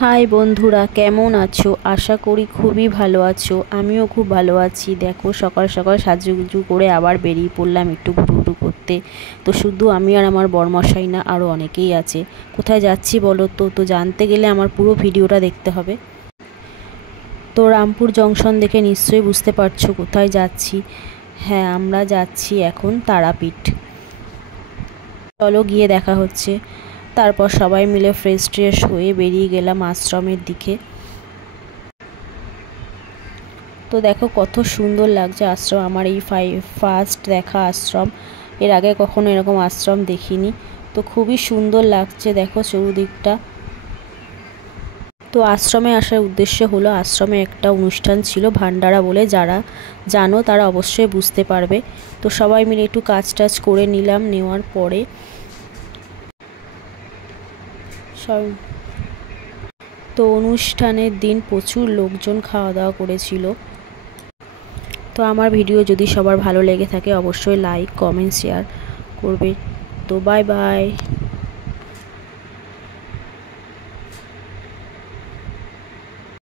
High বন্ধুরা, কেমন আছো? আশা করি খুবই ভালো আছো। আমিও খুব ভালো আছি। দেখো, সকাল সকাল সাজুগুজু করে আবার বেরিয়ে পড়লাম একটু ঘুরু করতে। তো শুধু আমি আর আমার বরমশাই না, আরও অনেকেই আছে। কোথায় যাচ্ছি বলো তো জানতে গেলে আমার পুরো ভিডিওটা দেখতে হবে। তো রামপুর জংশন দেখে নিশ্চয়ই বুঝতে পারছো কোথায় যাচ্ছি। হ্যাঁ, আমরা যাচ্ছি এখন তারাপীঠ। চলো গিয়ে দেখা হচ্ছে। তারপর সবাই মিলে ফ্রেশ ট্রেশ হয়ে বেরিয়ে গেলাম আশ্রমের দিকে। তো দেখো কত সুন্দর লাগছে আশ্রম। আমার এই ফার্স্ট দেখা আশ্রম। এর আগে কখনো এরকম আশ্রম দেখিনি। তো খুবই সুন্দর লাগছে, দেখো চৌদিকটা। তো আশ্রমে আসার উদ্দেশ্য হলো, আশ্রমে একটা অনুষ্ঠান ছিল ভান্ডারা বলে, যারা জানো তারা অবশ্যই বুঝতে পারবে। তো সবাই মিলে একটু কাজ টাজ করে নিলাম। নেওয়ার পরে তো অনুষ্ঠানের দিন প্রচুর লোকজন খাওয়া দাওয়া করেছিল। তো আমার ভিডিও যদি সবার ভালো লেগে থাকে অবশ্যই লাইক কমেন্ট শেয়ার করবে। তো বাই বাই।